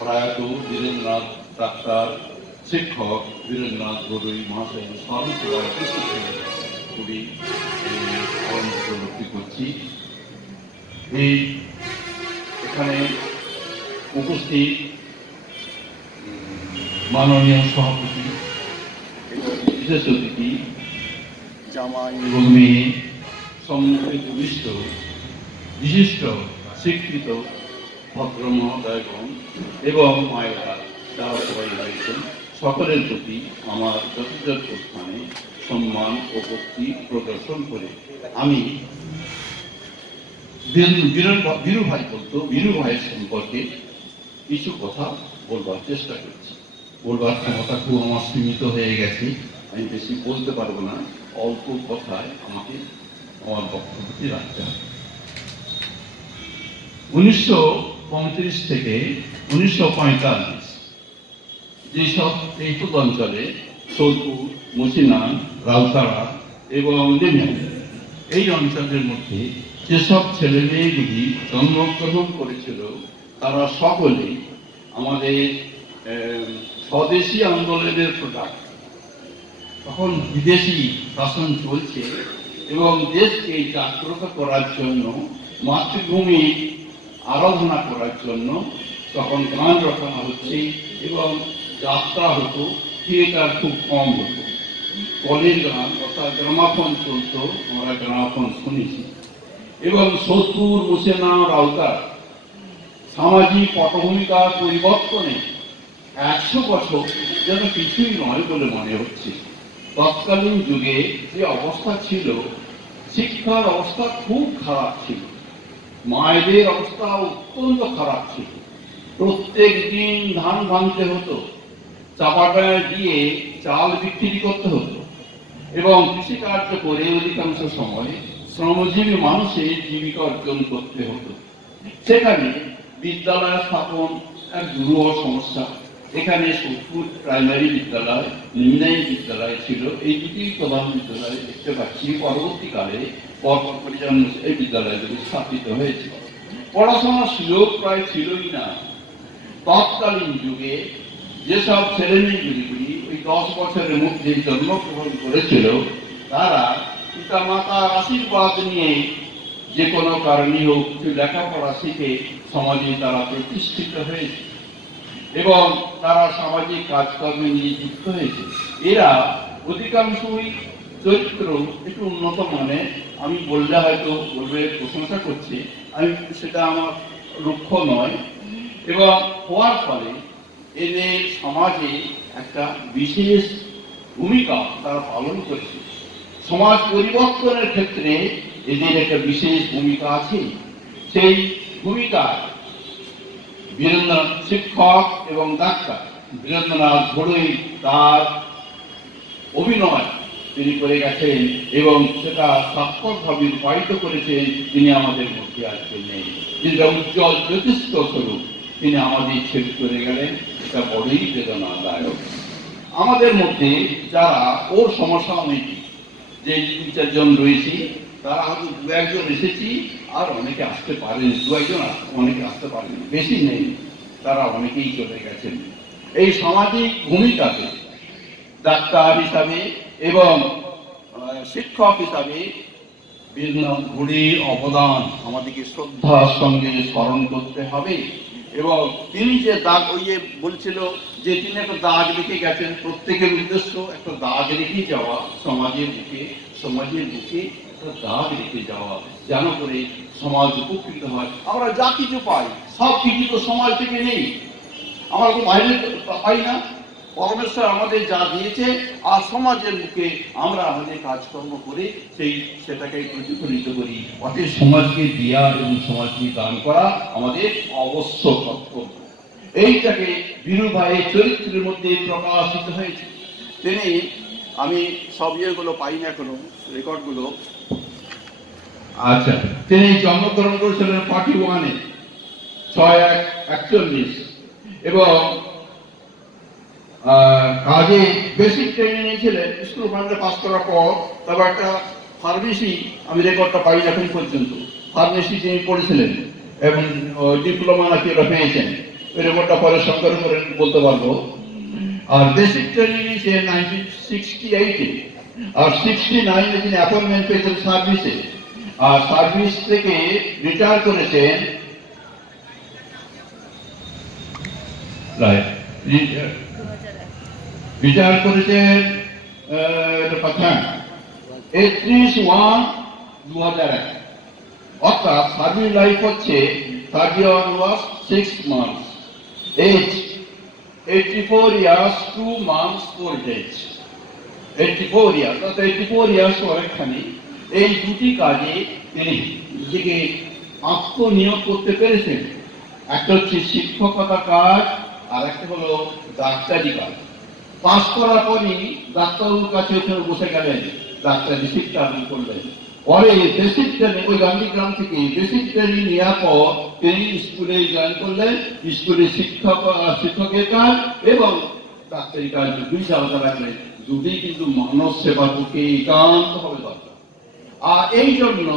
প্রয়াত বীরেন্দ্রনাথ ডাক্তার শিক্ষক বীরেন্দ্রনাথ গড়ই মহাশয়ের স্মরণ সভায় উপস্থিত হয়ে খুবই আনন্দ উপলব্ধি করছি। এই এখানে উপস্থিত মাননীয় সভাপতি এবং বিশেষ অতিথি জামাই এবং মেয়ে সম্মুখে ভূমিষ্ঠ বিশিষ্ট শিক্ষিত ভদ্র মহোদয়গণ এবং মায়েরা যারা সবাই রয়েছেন, সকলের প্রতি আমার যথাযথ স্থানে সম্মান ও ভক্তি প্রদর্শন করে আমি বীরু ভাইয়ের সম্পর্কে কিছু কথা বলবার চেষ্টা করছি। বলবার ক্ষমতা খুব আমার সীমিত হয়ে গেছে, আমি বেশি বলতে পারবো না, অল্প কথায় আমাকে আমার বক্তব্যটি রাখতে হবে। 1935 থেকে 1945 যেসব এই অঞ্চলে সোদপুর, মুসিনান, রাউতারা এবং নেমিয়া এই অঞ্চলের মধ্যে যেসব ছেলে মেয়েগুলি জন্মগ্রহণ করেছিল তারা সকলেই আমাদের স্বদেশী আন্দোলনের প্রোডাক্ট। তখন বিদেশি শাসন চলছে এবং দেশকে জাগ্রত করার জন্য, মাতৃভূমি আরাধনা করার জন্য তখন গান রচনা হচ্ছে এবং যাত্রা হতো, থিয়েটার খুব কম হতো, কলের গান অর্থাৎ গ্রামাফোন চলত, আমরা গ্রামাফোন শুনেছি। এবং সোদপুর, মুসেনা, রাউতার সামাজিক পটভূমিকার পরিবর্তনে 100 বছর যেন কিছুই নয় বলে মনে হচ্ছে। তৎকালীন যুগে যে অবস্থা ছিল, শিক্ষার অবস্থা খুব খারাপ ছিল, মায়েদের অবস্থা অত্যন্ত খারাপ ছিল। প্রত্যেক দিন ধান ভাঙতে হতো, চাপাটায় গিয়ে চাল বিক্রি করতে হতো এবং কৃষিকার্য করে অধিকাংশ সময় শ্রমজীবী মানুষের জীবিকা অর্জন করতে হতো। সেখানে বিদ্যালয় স্থাপন এক দুরূহ সমস্যা। এখানে সোদপুর প্রাইমারি বিদ্যালয়, নিম্নাই বিদ্যালয় ছিল, এই দুটি প্রধান বিদ্যালয় দেখতে পাচ্ছি। পরবর্তীকালে পরপর করে এই বিদ্যালয়গুলি স্থাপিত হয়েছে। পড়াশোনার সুযোগ প্রায় ছিলই না। তৎকালীন যুগে যেসব ছেলেমেয়েগুলি ওই 10 বছরের মধ্যে জন্মগ্রহণ করেছিল, তারা পিতা মাতার আশীর্বাদ নিয়ে যে কোনো কারণে হোক কিছু লেখাপড়া শিখে সমাজে তারা প্রতিষ্ঠিত হয়েছে এবং তারা সামাজিক কাজকর্মে নিযুক্ত হয়েছে। এরা অধিকাংশই চরিত্র একটু উন্নত মানের, আমি বললে হয়তো বলবে প্রশংসা করছে, আমি সেটা আমার লক্ষ্য নয়। এবং হওয়ার ফলে এদের সমাজে একটা বিশেষ ভূমিকা তারা পালন করেছে। সমাজ পরিবর্তনের ক্ষেত্রে এদের একটা বিশেষ ভূমিকা আছে। সেই ভূমিকায় বীরেন্দ্রনাথ শিক্ষক এবং ডাক্তার বীরেন্দ্রনাথ গড়ই তার অভিনয় তিনি করে গেছেন এবং সেটা সার্থকভাবে রূপায়িত করেছেন। তিনি আমাদের মধ্যে আজকে নেই, যেটা উজ্জ্বল জ্যোতিষ্ক স্বরূপ তিনি আমাদের ছেড়ে চলে গেলেন, এটা বড়ই বেদনাদায়ক। আমাদের মধ্যে যারা ওর সমসাময়িক যে 2-4 জন রয়েছি, তারা হয়তো 2-1 জন এসেছি, আর অনেকে আসতে পারেনি। 2-1 জন অনেকে আসতে পারেনি, বেশি নেই, তারা অনেকেই চলে গেছেন। এই সামাজিক ভূমিকাতে ডাক্তার হিসাবে এবং শিক্ষক হিসাবে বীরেন্দ্রনাথ গড়ইর অবদান আমাদেরকে শ্রদ্ধার সঙ্গে স্মরণ করতে হবে। এবং তিনি যে দাগ, ওই যে বলছিল যে তিনি একটা দাগ রেখে গেছেন, প্রত্যেকের উদ্দেশ্য একটা দাগ রেখে যাওয়া, সমাজের বুকে একটা দাগ রেখে যাওয়া, যেন করে সমাজ উপকৃত হয়। আমরা যা কিছু পাই সব কিছু তো সমাজ থেকে নেই, আমরা তো বাইরে পাই না। পরমেশ্বর আমাদের যা দিয়েছে, আর সমাজের মুখে আমরা আমাদের কাজকর্ম করে সেটাকে প্রতিফলিত করি। অতএব সমাজকে দেওয়া এবং সমাজকে দান করা আমাদের অবশ্য কর্তব্য। এইটাকে বীরু ভাইয়ের চরিত্রের মধ্যে প্রকাশিত হয়েছে। তিনি, আমি সব ইয়েগুলো পাই না এখনো, রেকর্ডগুলো। আচ্ছা, তিনি জন্মগ্রহণ করেছিলেন 41-এ, 6/1/41 এবং কাজে বেসিক ট্রেনিং নিয়েছিলেন। স্কুল ফান্ডে পাস করার পর তারপর একটা ফার্মেসি, আমি রেকর্ডটা পাই এখন পর্যন্ত, ফার্মেসি তিনি পড়েছিলেন এবং ডিপ্লোমা নাকি ওরা পেয়েছেন। এর ব্যাপারটা পরে সংকলন করে বলতে পারবো। আর বেসিক ট্রেনিং সে 1968-এ, আর 69-এ তিনি অ্যাপয়েন্টমেন্ট পেয়েছেন সার্ভিসে, আর সার্ভিস থেকে রিটায়ার করেছেন রিটায়ার করেছেন 31/1/2001। অর্থাৎ সার্ভিস লাইফ হচ্ছে 31 was 6 months, age 84 years 2 months 4 days, 84 years, অর্থাৎ 84 years অনেকখানি। এই দুটি কাজে তিনি নিজেকে আত্মনিয়োগ করতে পেরেছেন। একটা হচ্ছে শিক্ষকতা কাজ, আর একটা হলো ডাক্তারি কাজ। পাস করার পরই ডাক্তারবাবুর কাছে বসে গেলেন, ডাক্তারি শিক্ষা আরম্ভ করলেন। পরে বেসিক ট্রেনিং ওই গান্ধীগ্রাম থেকে বেসিক ট্রেনিং নেওয়ার পর তিনি স্কুলে জয়েন করলেন। স্কুলে শিক্ষকের কাজ এবং ডাক্তারি কাজ দুই আলাদা রাখলেন। দুটোই কিন্তু মানব সেবার পক্ষে একান্ত হবে দরকার। আর এই জন্য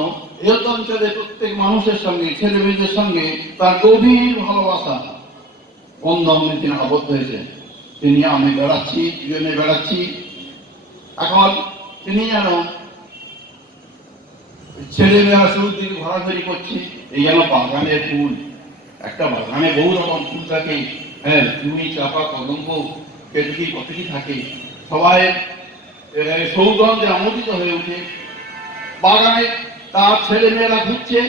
এই অঞ্চলে প্রত্যেক মানুষের সঙ্গে, ছেলে মেয়েদের সঙ্গে তার গভীর ভালোবাসা বন্ধনে তিনি আবদ্ধ হয়েছেন। তিনি আমি বেড়াচ্ছি, দুজনে বেড়াচ্ছি, এখন তিনি যেন ছেলে মেয়েরা শুরু থেকে ঘোরাঘুরি করছে, এই যেন বাগানের ফুল। একটা বাগানে বহু রকম ফুল থাকে, হ্যাঁ, জুঁই, চাপা, কদম্ব, কেতকী, কত কি থাকে। সবাই সৌগন্ধে আমোদিত হয়ে উঠে। বাগানে তার ছেলে মেয়েরা ঘুরছে,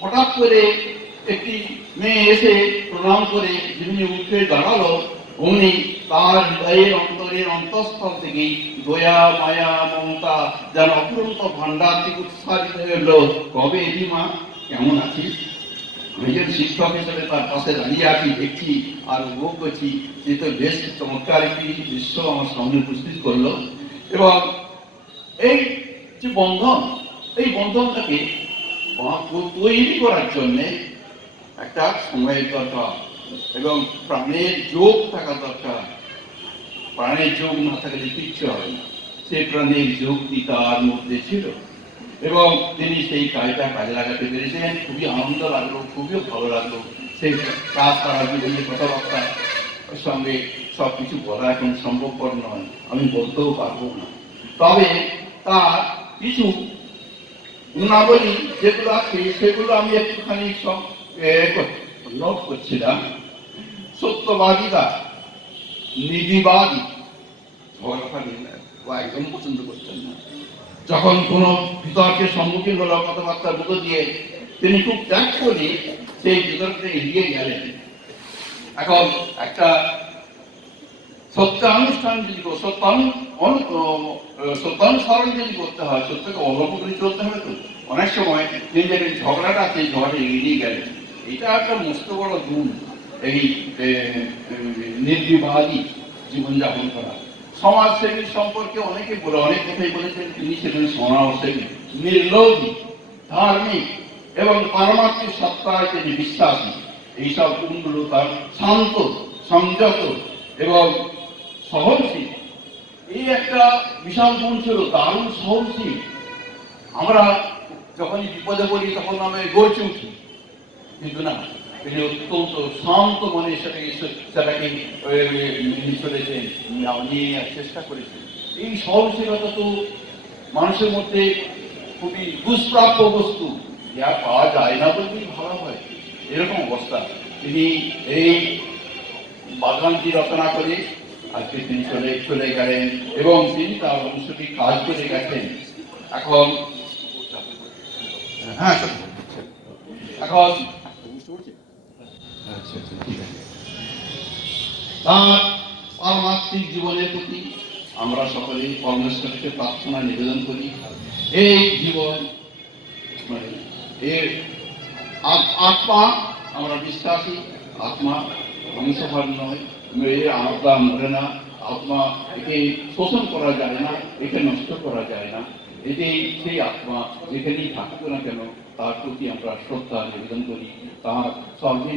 হঠাৎ করে একটি মেয়ে এসে প্রণাম করে যিনি উঠে দাঁড়ালো, উনি তার হৃদয়ের অন্তরের অন্তঃস্থল থেকে দয়া, মায়া, মমতা যেন অপূরন্ত ভান্ডার থেকে উৎসাহিত হয়ে এলো। কবে এলি মা, কেমন আছিস? আমি যে শিক্ষক হিসেবে তার পাশে দাঁড়িয়ে আছি, দেখছি আর উপভোগ করছি, যে তো বেশ চমৎকার একটি দৃশ্য আমার সামনে উপস্থিত করলো। এবং এই যে বন্ধন, এই বন্ধনটাকে তৈরি করার জন্যে একটা সময়ের দরকার এবং প্রাণের যোগ থাকা দরকার। প্রাণের যোগ না থাকলে কিচ্ছু হবে না। সেই প্রাণের যোগটি তার মধ্যে ছিল এবং তিনি সেই কাজটা কাজে লাগাতে পেরেছেন। খুবই আনন্দ লাগলো, খুবই ভালো লাগলো। সেই কাজ তারা জীবনের কথাবার্তার সঙ্গে সবকিছু বলা এখন সম্ভবপর নয়, আমি বলতেও পারবো না। তবে তার কিছু গুণাবলী যেগুলো আছে সেগুলো আমি একটুখানি সব নোট করছিলাম। সত্যবাদিতা, নিধিবাদী, একদম পছন্দ করছেন না। যখন কোন বিতর্কের সম্মুখীন হলো কথাবার্তার মধ্য দিয়ে, তিনি খুব ত্যাগ করে সেই বিতর্কে এগিয়ে গেলেন। এখন একটা সত্যানুষ্ঠান যদি সত্যানুসরণ যদি করতে হয়, সত্যকে অবলম্বন করে চলতে হবে। তো অনেক সময় তিনি যে ঝগড়াটা আছে, ঝগড়া এগিয়ে গেলেন। এটা একটা মস্ত বড় গুণ, এই নির্বিবাদী জীবনযাপন করা। সমাজসেবী সম্পর্কে অনেকে বলে, অনেক কথাই বলেছেন। তিনি ছিলেন সমাজসেবী, নির্লোভী, ধার্মিক এবং পারমাত্মিক সত্তায় তিনি বিশ্বাসী। এইসব গুণগুলো তার শান্ত, সংযত এবং সহনশীল। এই একটা বিশাল গুণ ছিল, দারুণ সহনশীল। আমরা যখনই বিপদে পড়ি তখন আমরা গড়ছে উঠি, কিন্তু না, তিনি অত্যন্ত শান্ত মনে সেটাকে মেনে চলেছেন, নিয়ে নেওয়ার চেষ্টা করেছেন। এই সহনশীলতা তো মানুষের মধ্যে খুবই দুষ্প্রাপ্য বস্তু, যা পাওয়া যায় না বলতেই ভালো হয়। এরকম অবস্থা। তিনি এই বাগানটি রচনা করে আজকে তিনি চলে গেলেন এবং তিনি তার অংশটি কাজ করে গেছেন। এখন হ্যাঁ, এখন তার পারমাত্মিক জীবনের প্রতি আমরা সকলে পরমেশ্বরকে প্রার্থনা নিবেদন করি। এই জীবন এর আত্মা, আমরা বিশ্বাসী আত্মা ধ্বংসভার নয়, আত্মা মরে না, আত্মা একে শোষণ করা যায় না, একে নষ্ট করা যায় না। এটাই সেই আত্মা যেখানেই থাকুক না কেন তার প্রতি আমরা শ্রদ্ধা নিবেদন করি, তার সর্বে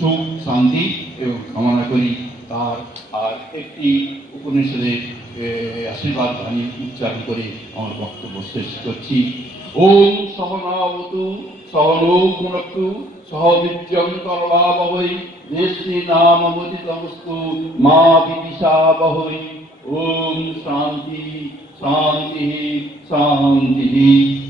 সুখ শান্তি এবং কামনা করি। তার আর একটি উপনিষদের আশীর্বাদ বাণী উচ্চারণ করে আমার বক্তব্য শেষ করছি। ওম সহনাবতু সহনৌ ভুনক্তু সহবীর্যং করবাবহৈ দেশে নাম মুদিতমস্তু মা বিদিশাবহৈ। ওম শান্তি শান্তি শান্তি।